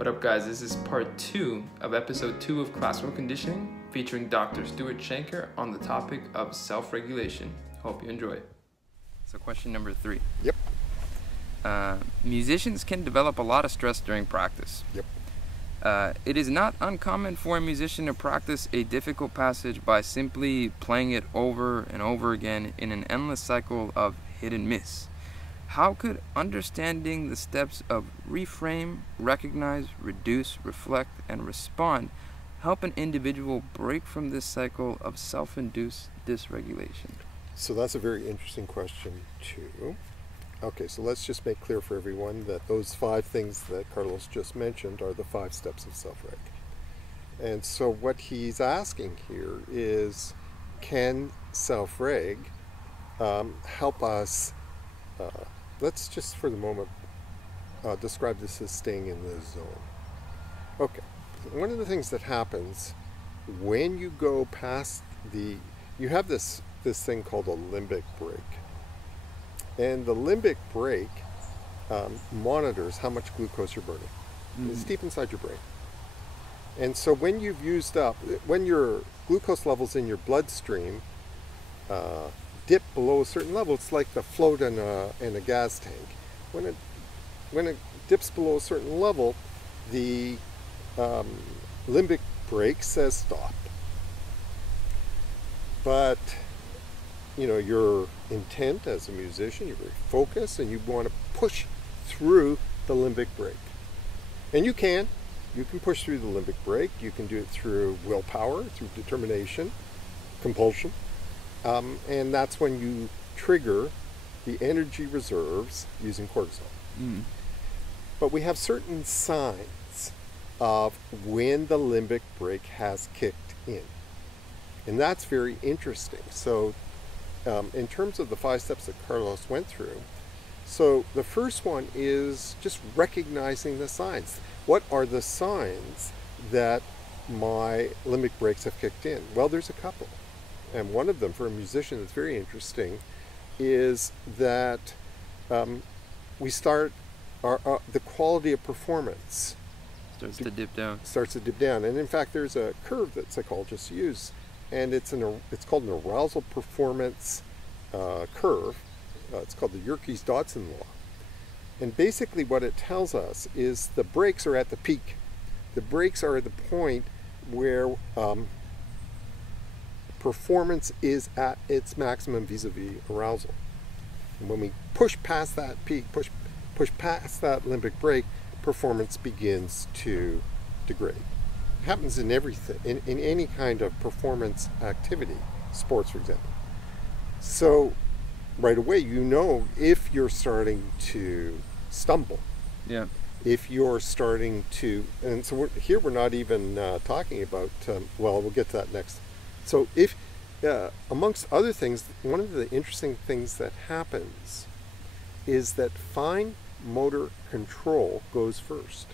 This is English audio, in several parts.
What up, guys? This is part 2 of episode 2 of Classical Conditioning, featuring Dr. Stuart Shanker on the topic of self-regulation. Hope you enjoy. So question number 3. Yep. Musicians can develop a lot of stress during practice. Yep. It is not uncommon for a musician to practice a difficult passage by simply playing it over and over again in an endless cycle of hit and miss. How could understanding the steps of reframe, recognize, reduce, reflect, and respond help an individual break from this cycle of self-induced dysregulation? So that's a very interesting question too. Okay, so let's just make clear for everyone that those 5 things that Carlos just mentioned are the 5 steps of Self-Reg. And so what he's asking here is, can Self-Reg help us, let's just for the moment describe this as staying in the zone. Okay, so one of the things that happens when you go past you have this thing called a limbic break. And the limbic break monitors how much glucose you're burning. It's deep inside your brain. And so when you've used up, when your glucose levels in your bloodstream dip below a certain level, it's like the float in a gas tank. When it dips below a certain level, the limbic break says stop. But you know, your intent as a musician, you're very focused and you want to push through the limbic break. And you can push through the limbic break. You can do it through willpower, through determination, compulsion. And that's when you trigger the energy reserves using cortisol. But we have certain signs of when the limbic break has kicked in. And that's very interesting. So in terms of the 5 steps that Carlos went through, so the first one is just recognizing the signs. What are the signs that my limbic breaks have kicked in? Well, there's a couple. And one of them for a musician that's very interesting is that we start, the quality of performance Starts to dip down. And in fact, there's a curve that psychologists use, and it's called an arousal performance curve. It's called the Yerkes-Dodson law. And basically what it tells us is the breaks are at the peak. The breaks are at the point where performance is at its maximum vis-a-vis arousal. And when we push past that peak, push past that limbic break, performance begins to degrade. It happens in everything, in any kind of performance activity, sports for example. So right away you know if you're starting to stumble. Yeah. If you're starting to, and so we're not even talking about, well, we'll get to that next. So if, amongst other things, one of the interesting things that happens is that fine motor control goes first.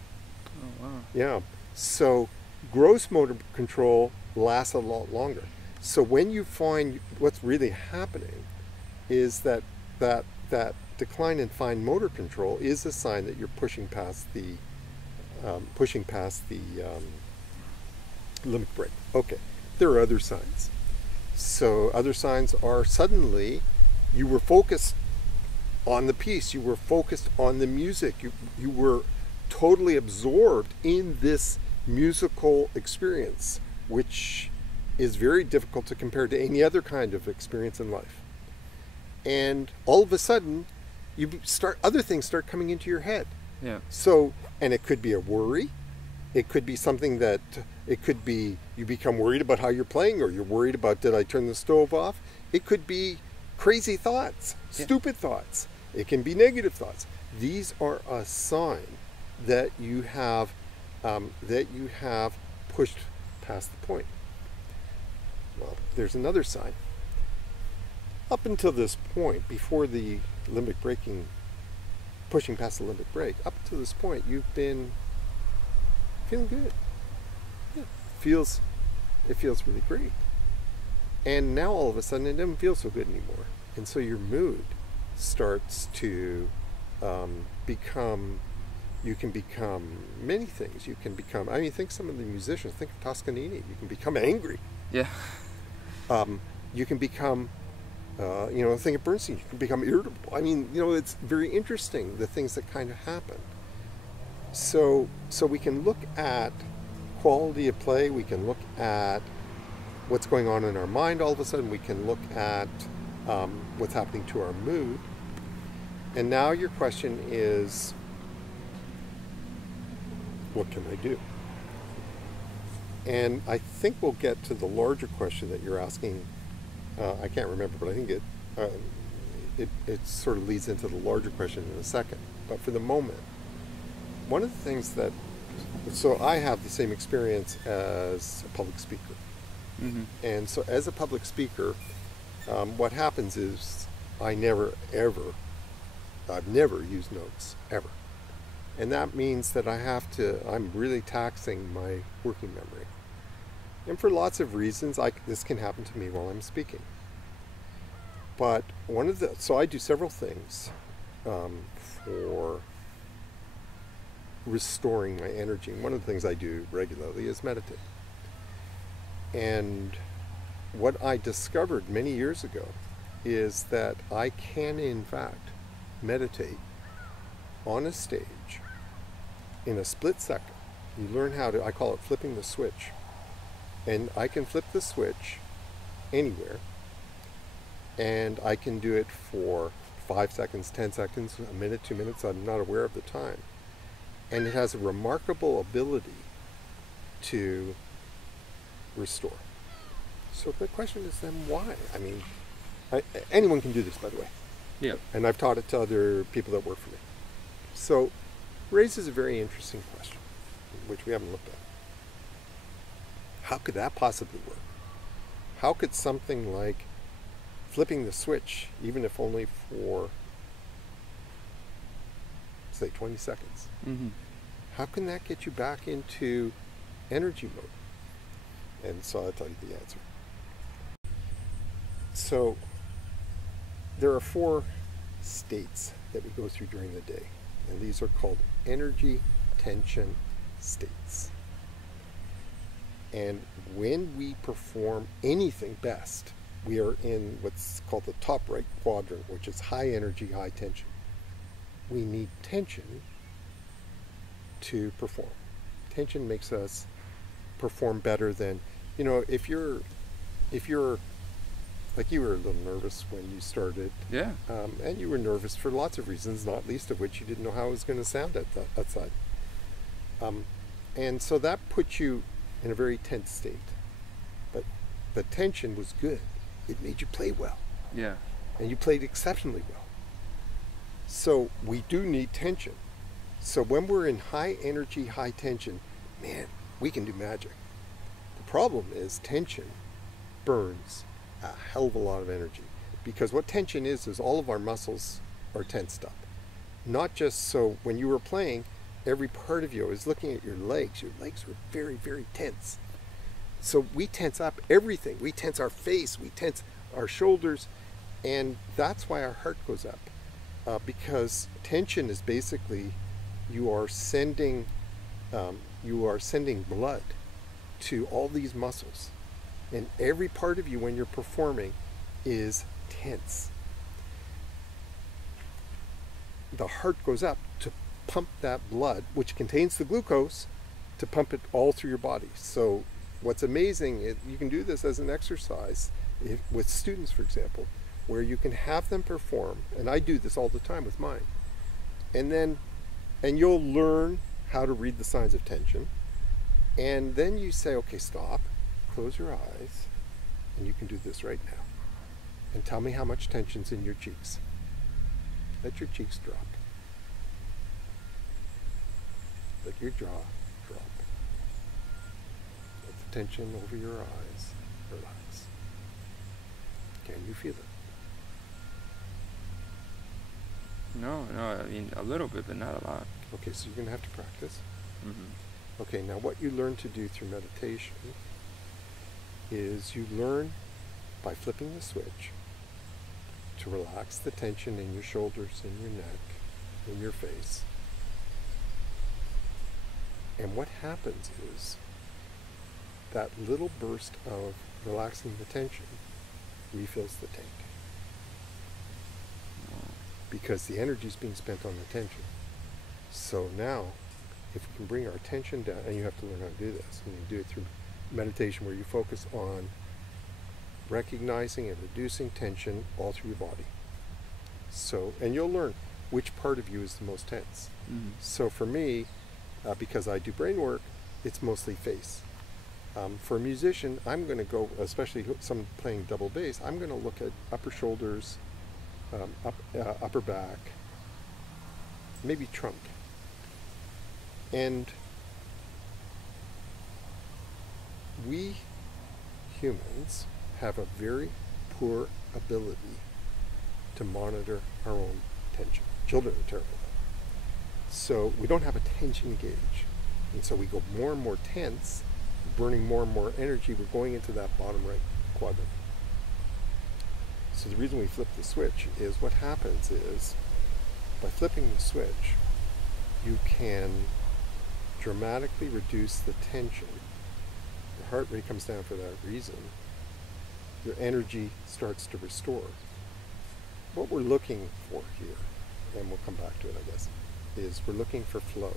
Oh, wow. Yeah. So gross motor control lasts a lot longer. So when you find what's really happening is that decline in fine motor control is a sign that you're pushing past the limbic break. Okay. There are other signs. So other signs are suddenly you were focused on the piece, you were focused on the music, you were totally absorbed in this musical experience, which is very difficult to compare to any other kind of experience in life. And all of a sudden, other things start coming into your head. Yeah. So, and it could be a worry. It could be something that, it could be you become worried about how you're playing, or you're worried about, did I turn the stove off? It could be crazy thoughts, stupid thoughts. It can be negative thoughts. These are a sign that you have pushed past the point. Well, there's another sign. Up until this point, before the limbic breaking, pushing past the limbic break, up to this point, you've been feeling good. Yeah, it feels really great. And now all of a sudden, it doesn't feel so good anymore. And so your mood starts to become You can become many things. You can become, I mean, think some of the musicians, think of Toscanini. You can become angry. Yeah. You can become, think of Bernstein, you can become irritable. I mean, it's very interesting, the things that kind of happen. So we can look at quality of play, we can look at what's going on in our mind all of a sudden, we can look at what's happening to our mood. And now your question is, what can I do? And I think we'll get to the larger question that you're asking. I can't remember, but I think it sort of leads into the larger question in a second. But for the moment, one of the things so I have the same experience as a public speaker. Mm-hmm. And so as a public speaker, what happens is I've never used notes, ever. And that means that I'm really taxing my working memory. And for lots of reasons, this can happen to me while I'm speaking. But so I do several things for restoring my energy. And one of the things I do regularly is meditate. And what I discovered many years ago is that I can, in fact, meditate on a stage in a split second. You learn I call it flipping the switch. And I can flip the switch anywhere. And I can do it for 5 seconds, 10 seconds, a minute, 2 minutes. I'm not aware of the time. And it has a remarkable ability to restore. So the question is then why? I mean, anyone can do this, by the way. Yeah. And I've taught it to other people that work for me. So raises a very interesting question, which we haven't looked at. How could that possibly work? How could something like flipping the switch, even if only for, say, 20 seconds, Mm-hmm. how can that get you back into energy mode? And so I'll tell you the answer. So there are 4 states that we go through during the day, and these are called energy tension states. And when we perform anything best, we are in what's called the top right quadrant, which is high energy, high tension. We need tension to perform. Tension makes us perform better than, if you're like, you were a little nervous when you started. Yeah. And you were nervous for lots of reasons, not least of which you didn't know how it was going to sound outside. And so that put you in a very tense state. But the tension was good. It made you play well. Yeah. And you played exceptionally well. So we do need tension. So when we're in high energy, high tension, man, we can do magic. The problem is tension burns a hell of a lot of energy, because what tension is all of our muscles are tensed up. Not just so when you were playing, every part of you, I was looking at your legs were very, very tense. So we tense up everything. We tense our face, we tense our shoulders, and that's why our heart goes up. Because tension is basically you are sending blood to all these muscles. And every part of you when you're performing is tense. The heart goes up to pump that blood, which contains the glucose, to pump it all through your body. So what's amazing is you can do this as an exercise with students, for example, where you can have them perform, and I do this all the time with mine. And you'll learn how to read the signs of tension. And then you say, okay, stop. Close your eyes, and you can do this right now. And tell me how much tension's in your cheeks. Let your cheeks drop. Let your jaw drop. Let the tension over your eyes relax. Can you feel it? No, I mean a little bit, but not a lot. Okay, so you're going to have to practice. Mm-hmm. Okay, now what you learn to do through meditation is you learn by flipping the switch to relax the tension in your shoulders, in your neck, in your face. And what happens is that little burst of relaxing the tension refills the tank. Because the energy is being spent on the tension. So now, if we can bring our attention down, and you have to learn how to do this, and you do it through meditation where you focus on recognizing and reducing tension all through your body. So, and you'll learn which part of you is the most tense. Mm-hmm. So for me, because I do brain work, it's mostly face. For a musician, I'm going to go, especially someone playing double bass, I'm going to look at upper shoulders, upper back, maybe trunk. And we humans have a very poor ability to monitor our own tension. Children are terrible at that. So we don't have a tension gauge. And so we go more and more tense, burning more and more energy. We're going into that bottom right quadrant. So the reason we flip the switch is what happens is by flipping the switch, you can dramatically reduce the tension. Your heart rate comes down for that reason. Your energy starts to restore. What we're looking for here, and we'll come back to it, I guess, is we're looking for flow.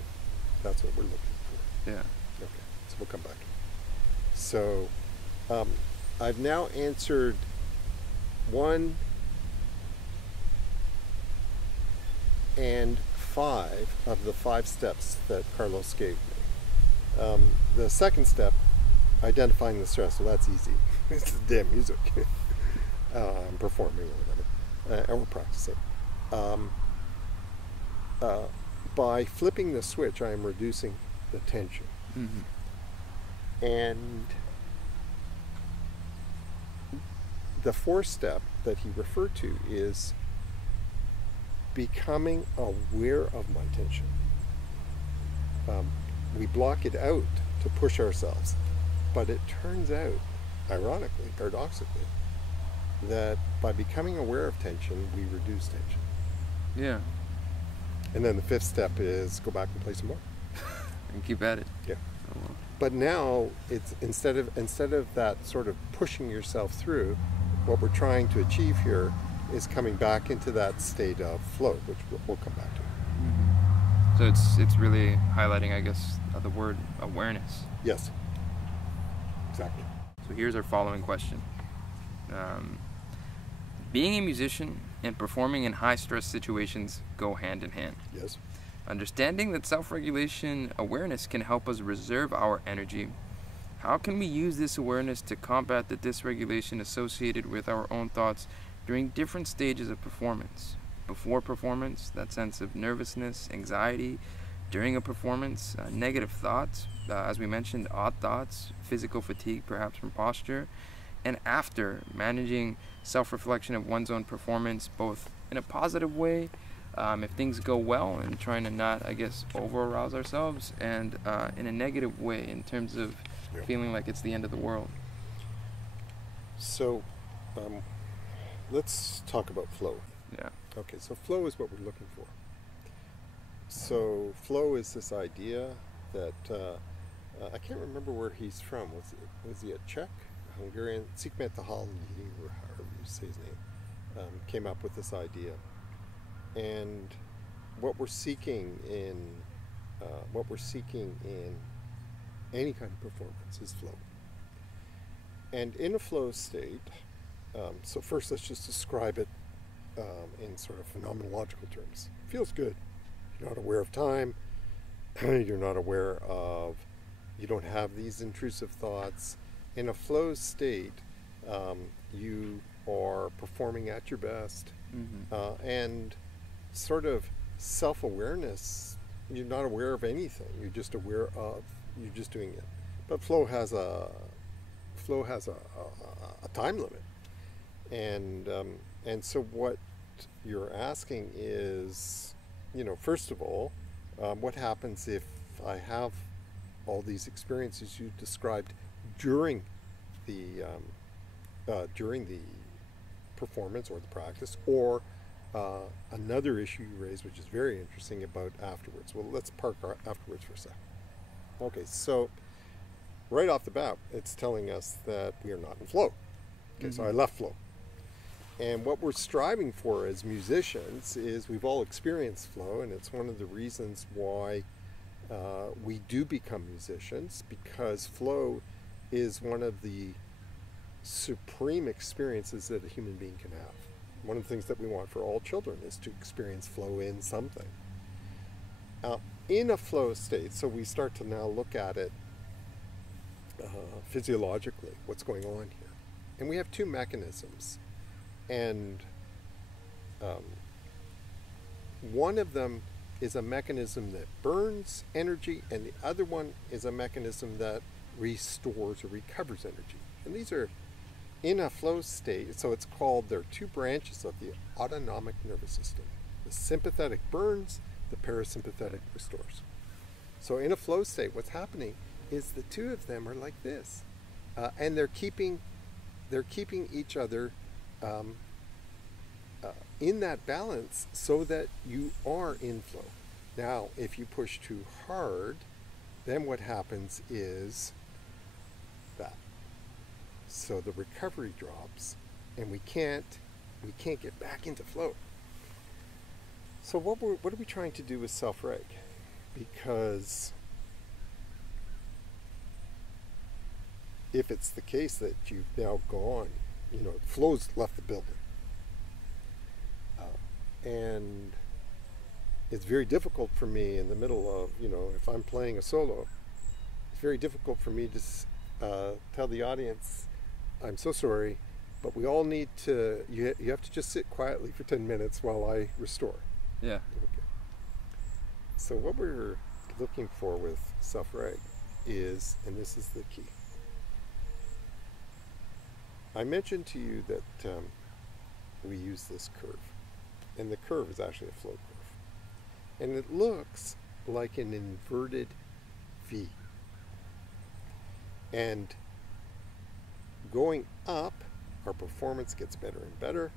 That's what we're looking for. Yeah. Okay, so we'll come back to it. So I've now answered 1 and 5 of the 5 steps that Carlos gave me. The second step, identifying the stress, well, that's easy. It's the damn music. I'm performing or whatever, and we're practicing. By flipping the switch, I am reducing the tension. Mm-hmm. And the 4th step that he referred to is becoming aware of my tension. We block it out to push ourselves, but it turns out, ironically, paradoxically, that by becoming aware of tension, we reduce tension. Yeah. And then the 5th step is go back and play some more. And keep at it. Yeah. Oh, well. But now it's instead of that sort of pushing yourself through, what we're trying to achieve here is coming back into that state of flow, which we'll come back to. Mm-hmm. So it's really highlighting, I guess, the word awareness. Yes. Exactly. So here's our following question. Being a musician and performing in high-stress situations go hand in hand. Yes. Understanding that self-regulation awareness can help us reserve our energy, how can we use this awareness to combat the dysregulation associated with our own thoughts during different stages of performance? Before performance, that sense of nervousness, anxiety. During a performance, negative thoughts, as we mentioned, odd thoughts, physical fatigue perhaps from posture. And after, managing self-reflection of one's own performance, both in a positive way, if things go well, and trying to not, I guess, over-arouse ourselves, and in a negative way in terms of feeling like it's the end of the world. So let's talk about flow. Yeah. Okay, so flow is what we're looking for. So flow is this idea that, I can't remember where he's from. Was he a Czech? Hungarian? Czech or however you say his name, came up with this idea. And what we're seeking in any kind of performance is flow. And in a flow state, so first let's just describe it in sort of phenomenological terms. It feels good. You're not aware of time. You're not aware of, you don't have these intrusive thoughts. In a flow state, you are performing at your best, mm-hmm. And sort of self-awareness, you're not aware of anything. You're just aware of, you're just doing it. But flow has a time limit. And so what you're asking is, first of all, what happens if I have all these experiences you described during the performance or the practice, or another issue you raised, which is very interesting, about afterwards. Well, let's park our afterwards for a second. Okay, so right off the bat, it's telling us that we are not in flow. Okay, so I left flow. And what we're striving for as musicians is we've all experienced flow, and it's one of the reasons why we do become musicians, because flow is one of the supreme experiences that a human being can have. One of the things that we want for all children is to experience flow in something. In a flow state, so we start to now look at it physiologically, what's going on here. And we have two mechanisms. And one of them is a mechanism that burns energy, and the other one is a mechanism that restores or recovers energy. And these are in a flow state, so it's called, there are two branches of the autonomic nervous system. The sympathetic burns, the parasympathetic restores. So in a flow state, what's happening is the two of them are like this. And they're keeping each other in that balance so that you are in flow. Now, if you push too hard, then what happens is that. So the recovery drops, and we can't get back into flow. So what are we trying to do with Self-Reg? Because if it's the case that you've now gone, flow's left the building. And it's very difficult for me in the middle of, if I'm playing a solo, it's very difficult for me to tell the audience, I'm so sorry, but we all need to, you have to just sit quietly for 10 minutes while I restore. Yeah. Okay. So what we're looking for with Self-Reg is, and this is the key. I mentioned to you that we use this curve, and the curve is actually a flow curve. And it looks like an inverted V. And going up, our performance gets better and better.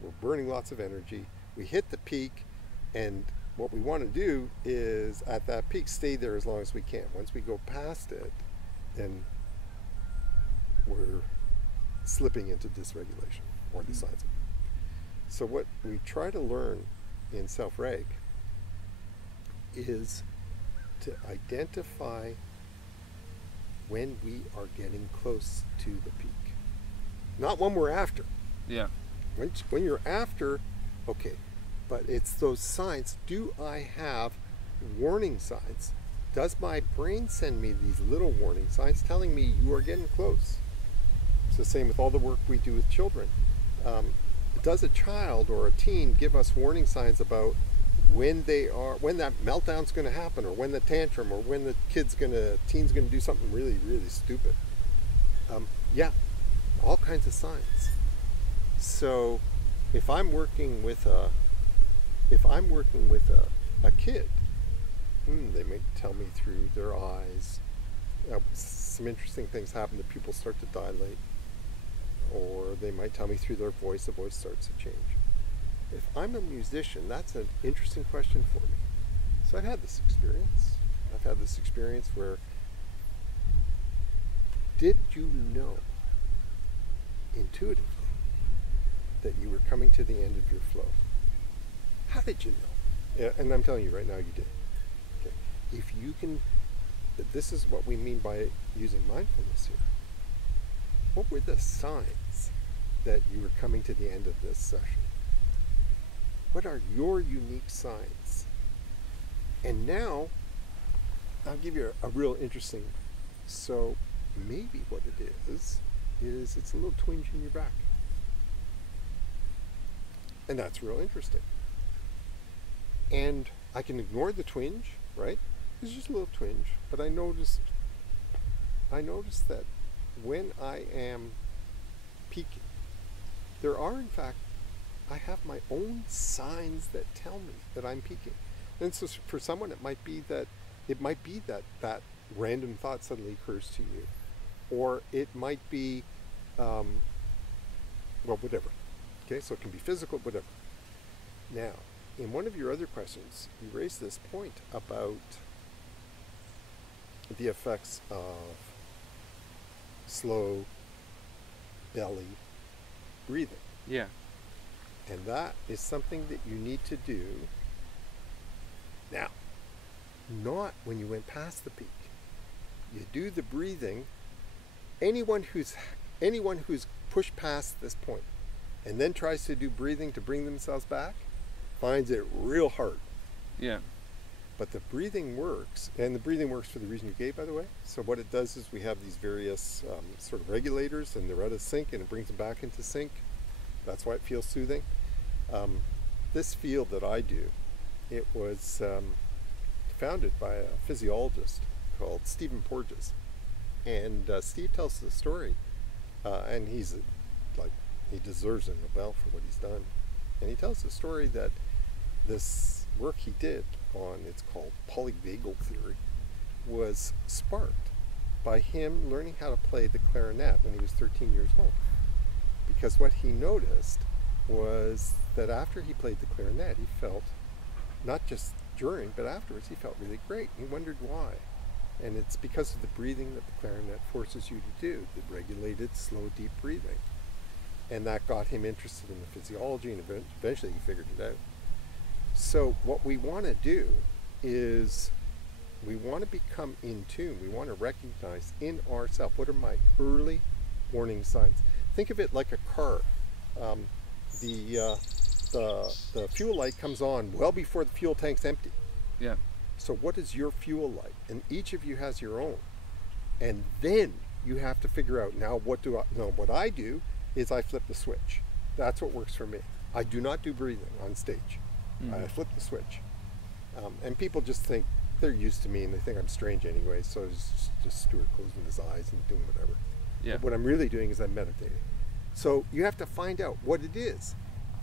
We're burning lots of energy. We hit the peak, and what we want to do is, at that peak, stay there as long as we can. Once we go past it, then we're slipping into dysregulation or dysregulation. So what we try to learn in Self-Reg is to identify when we are getting close to the peak. Not when we're after. Yeah. When you're after, okay, but it's those signs. Do I have warning signs? Does my brain send me these little warning signs telling me you are getting close? It's the same with all the work we do with children. Does a child or a teen give us warning signs about when that meltdown's going to happen, or when the tantrum, or when the teen's going to do something really, really stupid? Yeah, all kinds of signs. So if I'm working with a kid, they may tell me through their eyes. Some interesting things happen. The pupils start to dilate. Or they might tell me through their voice, the voice starts to change. If I'm a musician, that's an interesting question for me. So I've had this experience. I've had this experience where, did you know intuitively that you were coming to the end of your flow? How did you know? Yeah, and I'm telling you right now, you did. Okay. If you can, this is what we mean by using mindfulness here. What were the signs that you were coming to the end of this session? What are your unique signs? And now, I'll give you a real interesting, so maybe what it is it's a little twinge in your back. And that's real interesting. And I can ignore the twinge, right? It's just a little twinge, but I noticed that when I am peaking, there are, in fact, I have my own signs that tell me that I'm peaking. And so for someone, it might be that random thought suddenly occurs to you, or it might be, whatever. Okay, so it can be physical, whatever. Now, in one of your other questions, you raised this point about the effects of slow belly breathing. Yeah. And that is something that you need to do now, not when you went past the peak. You do the breathing. Anyone who's pushed past this point and then tries to do breathing to bring themselves back finds it real hard. Yeah. But the breathing works, and the breathing works for the reason you gave, by the way. So what it does is we have these various sort of regulators, and they're out of sync, and it brings them back into sync. That's why it feels soothing. This field that I do, it was founded by a physiologist called Stephen Porges. And Steve tells the story, and he deserves a Nobel for what he's done. And he tells the story that this work he did on, it's called polyvagal theory, was sparked by him learning how to play the clarinet when he was 13 years old. Because what he noticed was that after he played the clarinet, he felt, not just during, but afterwards, he felt really great. He wondered why. And it's because of the breathing that the clarinet forces you to do, the regulated, slow, deep breathing. And that got him interested in the physiology, and eventually he figured it out. So what we want to do is we want to become in tune. We want to recognize in ourselves, what are my early warning signs? Think of it like a car. The fuel light comes on well before the fuel tank's empty. Yeah. So what is your fuel light? And each of you has your own. And then you have to figure out, now what do I know? What I do is I flip the switch. That's what works for me. I do not do breathing on stage. I flip the switch. And people just think they're used to me and they think I'm strange anyway, so it's just Stuart closing his eyes and doing whatever. Yeah. But what I'm really doing is I'm meditating. So you have to find out what it is.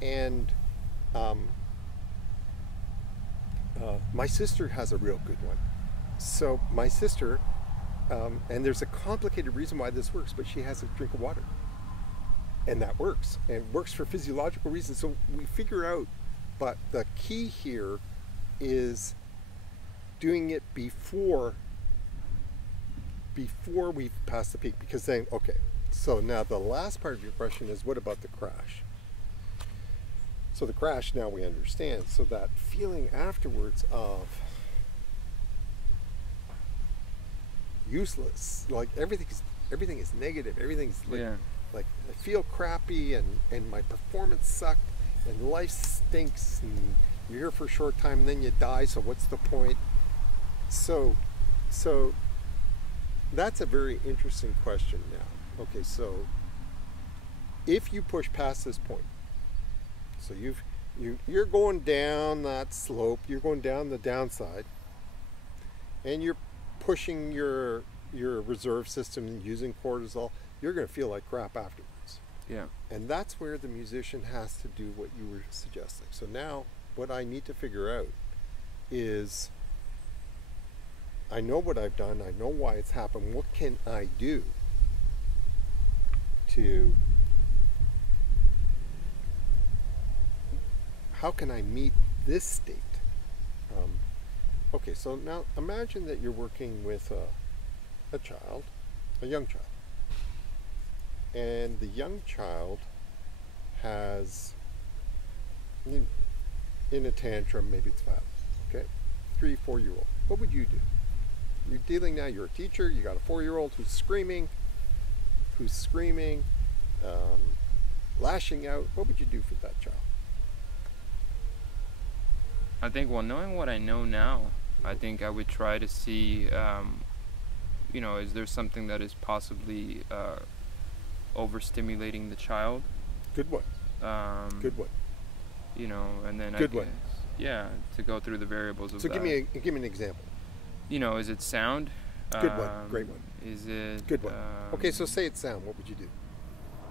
And my sister has a real good one. So my sister, and there's a complicated reason why this works, but she has a drink of water. And that works. And it works for physiological reasons. So we figure out, but the key here is doing it before we've passed the peak. Because then, okay, so now the last part of your question is, what about the crash? So the crash, now we understand. So that feeling afterwards of useless, like everything is negative, everything's like, like I feel crappy and my performance sucked and life stinks and you're here for a short time and then you die, so what's the point? So that's a very interesting question now. Okay, so if you push past this point, so you're going down that slope, you're going down the downside, and you're pushing your reserve system and using cortisol, you're going to feel like crap afterwards. Yeah. And that's where the musician has to do what you were suggesting. So now what I need to figure out is, I know what I've done, I know why it's happened, what can I do to, how can I meet this state? Okay, so now imagine that you're working with a child, a young child. And the young child has, in a tantrum, maybe it's 5, okay? 3, 4-year-old. What would you do? You're dealing now, you're a teacher, you got a 4-year-old who's screaming, lashing out. What would you do for that child? I think, well, knowing what I know now, I think I would try to see, is there something that is possibly overstimulating the child? Good one. Good one. And then Good one. Yeah, to go through the variables of so that. So give me an example. Is it sound? Good one. Great one. Is it... Good one. Okay, so say it's sound. What would you do?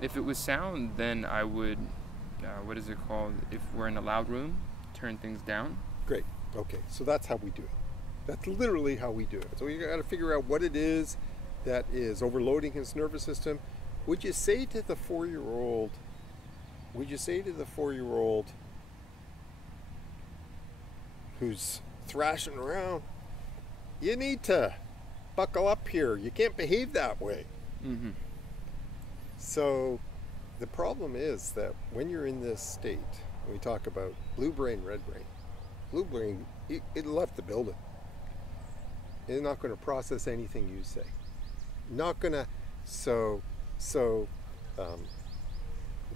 If it was sound, then I would, what is it called? If we're in a loud room, turn things down. Great. Okay, so that's how we do it. That's literally how we do it. So you got to figure out what it is that is overloading his nervous system. Would you say to the 4-year-old, who's thrashing around, you need to buckle up here. You can't behave that way. Mm-hmm. So the problem is that when you're in this state, we talk about blue brain, red brain. Blue brain, it left the building. It's not going to process anything you say. Not going to,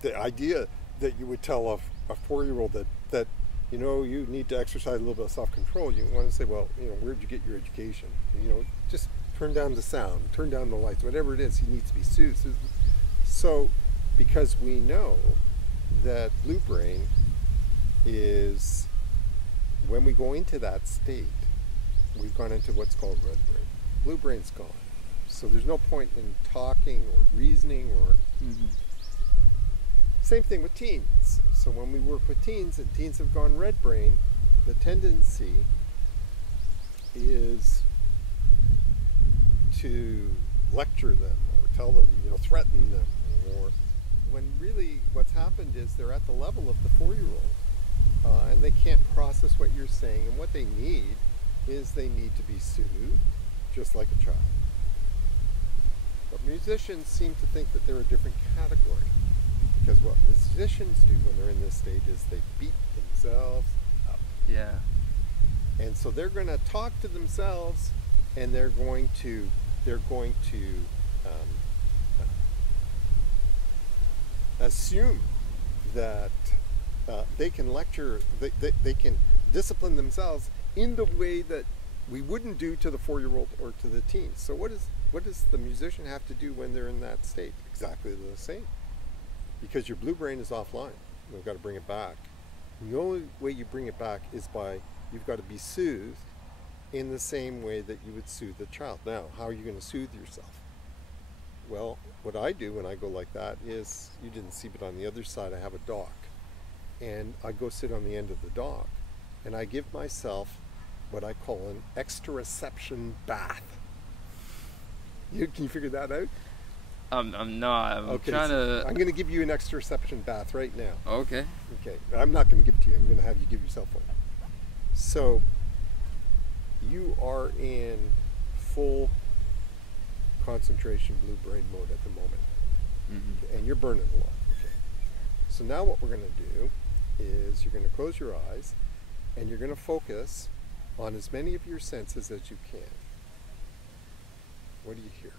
the idea that you would tell a 4-year-old that, you know, you need to exercise a little bit of self-control, you want to say, well, you know, where'd you get your education? You know, just turn down the sound, turn down the lights, whatever it is, he needs to be soothed. So, because we know that blue brain is, when we go into that state, we've gone into what's called red brain. Blue brain's gone. So there's no point in talking or reasoning or... Mm-hmm. Same thing with teens. So when we work with teens and teens have gone red brain, the tendency is to lecture them or tell them, you know, threaten them, or when really what's happened is they're at the level of the 4-year-old and they can't process what you're saying, and what they need is they need to be soothed just like a child. But musicians seem to think that they're a different category, because what musicians do when they're in this stage is they beat themselves up. Yeah. And so they're going to talk to themselves, and they're going to assume that they can lecture, they can discipline themselves in the way that we wouldn't do to the 4-year-old or to the teens. So what does the musician have to do when they're in that state? Exactly the same. Because your blue brain is offline. We've got to bring it back. And the only way you bring it back is by, you've got to be soothed in the same way that you would soothe a child. Now, how are you going to soothe yourself? Well, what I do when I go like that is, you didn't see, but on the other side I have a dock. And I go sit on the end of the dock, and I give myself what I call an exteroception bath. Can you figure that out? I'm okay, trying to... I'm going to give you an exteroception bath right now. Okay. Okay, I'm not going to give it to you. I'm going to have you give yourself one. So, you are in full concentration blue brain mode at the moment. Mm-hmm. Okay, and you're burning a lot. Okay. So now what we're going to do is you're going to close your eyes, and you're going to focus on as many of your senses as you can. What do you hear?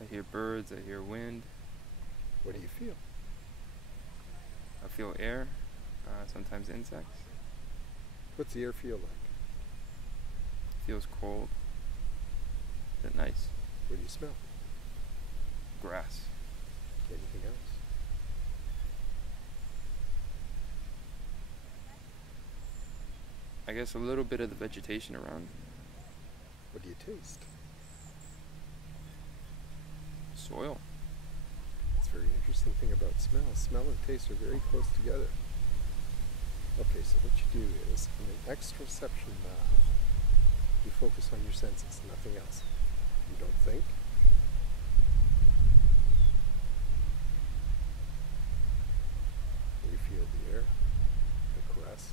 I hear birds, I hear wind. What do you feel? I feel air, sometimes insects. What's the air feel like? It feels cold. Is it nice? What do you smell? Grass. Anything else? I guess a little bit of the vegetation around. What do you taste? Soil. It's a very interesting thing about smell. Smell and taste are very close together. Okay, so what you do is, in an exteroception bath, you focus on your senses, nothing else. You don't think. You feel the air, the caress.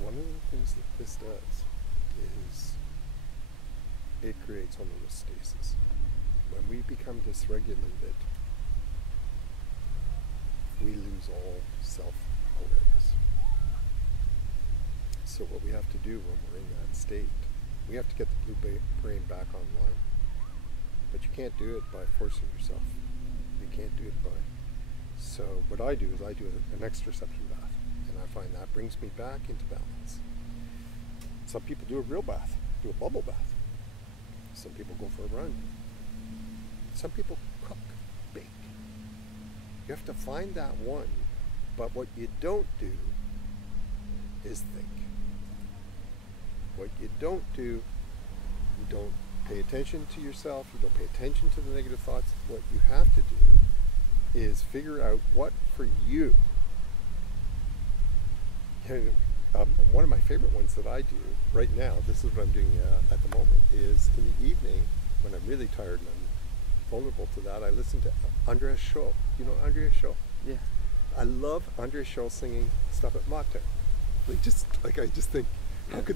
One of the things that this does is it creates homeostasis. When we become dysregulated, we lose all self-awareness. So what we have to do when we're in that state, we have to get the blue brain back online. But you can't do it by forcing yourself. You can't do it by... So what I do is I do an exteroception bath. And I find that brings me back into balance. Some people do a real bath, do a bubble bath. Some people go for a run. Some people cook, bake. You have to find that one. But what you don't do is think. What you don't do, you don't pay attention to yourself, you don't pay attention to the negative thoughts. What you have to do is figure out what for you. One of my favorite ones that I do right now, this is what I'm doing at the moment, is in the evening when I'm really tired and I'm vulnerable to that, I listen to Andreas Scholl. You know Andreas Scholl? Yeah. I love Andre Scholl singing "Stop at Mater." I just think,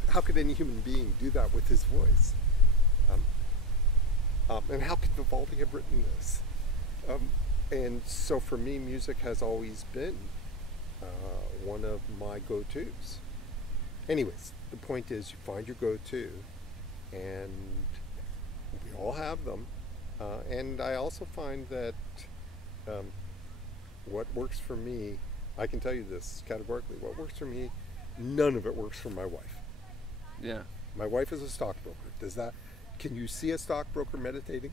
how could any human being do that with his voice? And how could Vivaldi have written this? And so for me, music has always been one of my go-tos. Anyways, the point is, you find your go-to, and we all have them. And I also find that what works for me, I can tell you this categorically, what works for me, none of it works for my wife. Yeah. My wife is a stockbroker. Can you see a stockbroker meditating?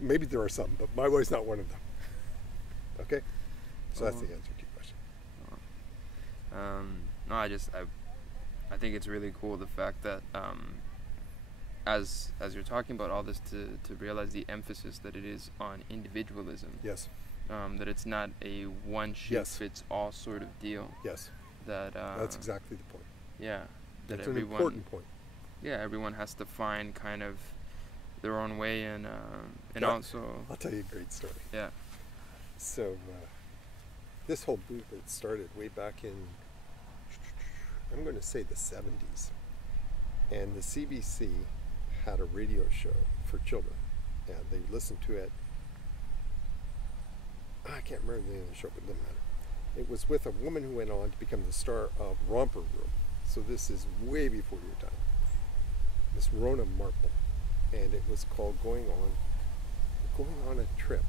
Maybe there are some, but my wife's not one of them. Okay? So that's the answer to your question. No, I think it's really cool, the fact that as you're talking about all this, to realize the emphasis that it is on individualism. Yes. That it's not a one-size-fits-all sort of deal. Yes. That's exactly the point. Yeah. That's an important point. Yeah, everyone has to find kind of their own way, and also. I'll tell you a great story. Yeah. So this whole movement started way back in, I'm going to say the 70s, and the CBC had a radio show for children, and they listened to it. I can't remember the name of the show, but it doesn't matter. It was with a woman who went on to become the star of Romper Room. So this is way before your time. Miss Rona Marple, and it was called Going on a Trip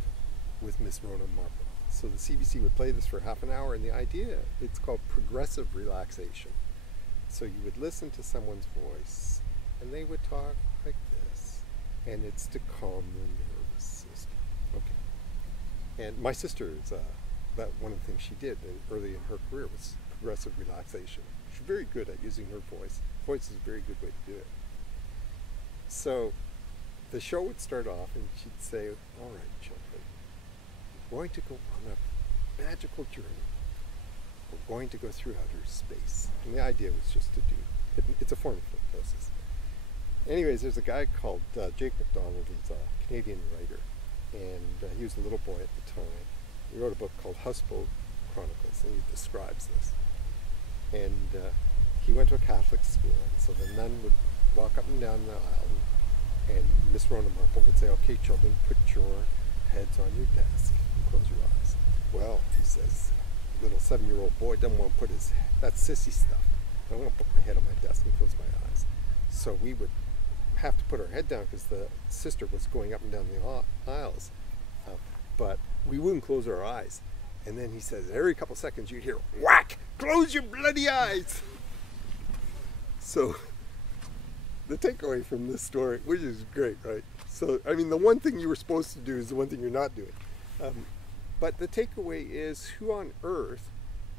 with Miss Rona Marple. So the CBC would play this for half an hour, and the idea, it's called progressive relaxation. So you would listen to someone's voice, and they would talk like this, and it's to calm the nervous system. Okay. And my sister is that one of the things she did early in her career was progressive relaxation. She's very good at using her voice. Voice is a very good way to do it. So the show would start off, and she'd say, "All right, children, we're going to go on a magical journey. We're going to go through outer space." And the idea was just to do, it's a form of hypnosis. Anyways, there's a guy called Jake MacDonald. He's a Canadian writer, and he was a little boy at the time. He wrote a book called Houseboat Chronicles, and he describes this. And he went to a Catholic school, and so the nun would walk up and down the aisle, and Miss Rona Marple would say, "Okay, children, put your heads on your desk and close your eyes." Well, he says, little 7-year-old boy doesn't want to put that's sissy stuff. I don't want to put my head on my desk and close my eyes. So we would have to put our head down because the sister was going up and down the aisles. But we wouldn't close our eyes. And then he says, every couple seconds you'd hear, whack, close your bloody eyes. So the takeaway from this story, which is great, right? So, I mean, the one thing you were supposed to do is the one thing you're not doing. But the takeaway is, who on earth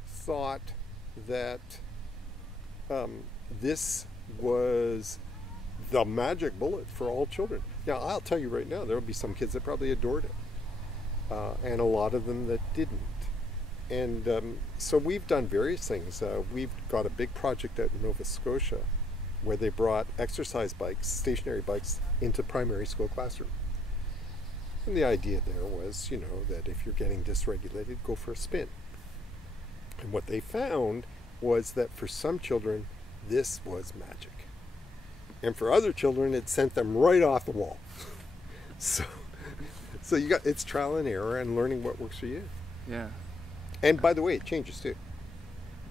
thought that this was the magic bullet for all children? Now, I'll tell you right now, there will be some kids that probably adored it, and a lot of them that didn't. And so we've done various things. We've got a big project out in Nova Scotia where they brought exercise bikes, stationary bikes, into primary school classroom. And the idea there was, that if you're getting dysregulated, go for a spin. And what they found was that for some children, this was magic. And for other children, it sent them right off the wall. So it's trial and error and learning what works for you. Yeah. And by the way, it changes too.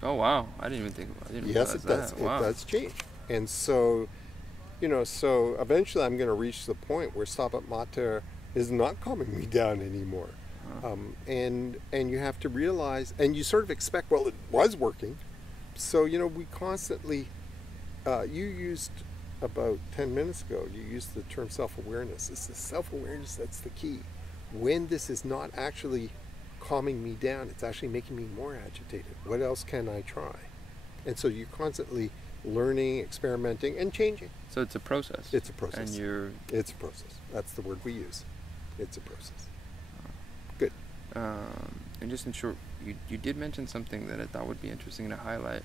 Oh wow! I didn't even think about it. Yes, it does. Wow. It does change. And so, so eventually I'm going to reach the point where Stop at Mater is not calming me down anymore. And you have to realize, and you sort of expect, well, it was working. So, we constantly, you used about 10 minutes ago, you used the term self-awareness. It's the self-awareness that's the key. When this is not actually calming me down, it's actually making me more agitated. What else can I try? And so you're constantly learning, experimenting, and changing. So it's a process. It's a process. And It's a process. That's the word we use. It's a process. Good. And just in short, you did mention something that I thought would be interesting to highlight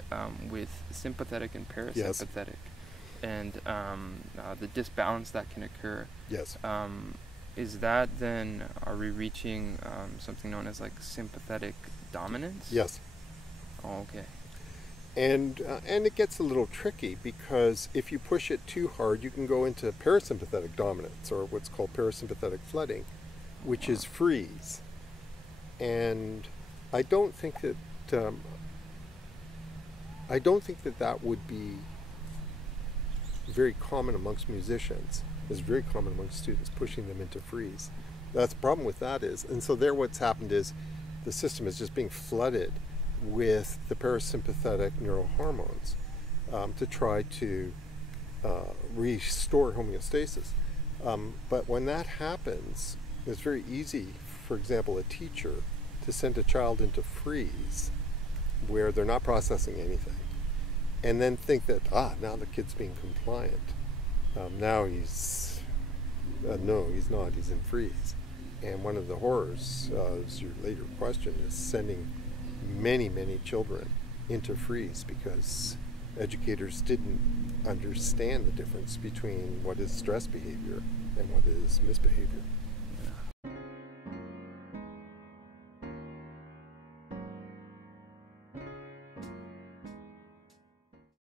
with sympathetic and parasympathetic, and the disbalance that can occur. Yes. Is that then, are we reaching something known as like sympathetic dominance? Yes. Oh, okay. And it gets a little tricky, because if you push it too hard, you can go into parasympathetic dominance, or what's called parasympathetic flooding, which is freeze. And I don't think that that would be very common amongst musicians. It's very common amongst students, pushing them into freeze. That's the problem with that is, and so there what's happened is the system is just being flooded with the parasympathetic neurohormones to try to restore homeostasis. But when that happens, it's very easy, for example, a teacher to send a child into freeze where they're not processing anything, and then think that, now the kid's being compliant. Now he's, no, he's not, he's in freeze. And one of the horrors, as your later question, is sending many, many children into freeze because educators didn't understand the difference between what is stress behavior and what is misbehavior.